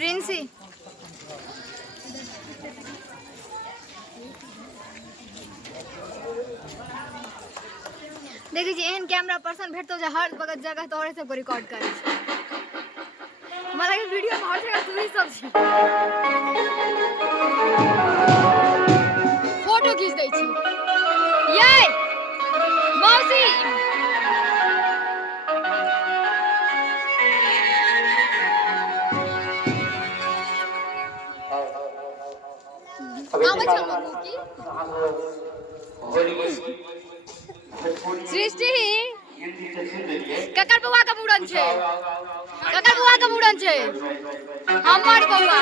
प्रिंसी देखी जी एहन camera person भेटतो जे हर वक्त जगह तोरे सब रिकॉर्ड करे छै। हमरा लगे वीडियो में हर जगह तू ही सब छी। फोटो खींच दै छी। ये मौसी आबै छै मम्मू की सृष्टि ककर बौआ का मूड़न छै, ककर बौआ का मूड़न छै, हमर बौआ।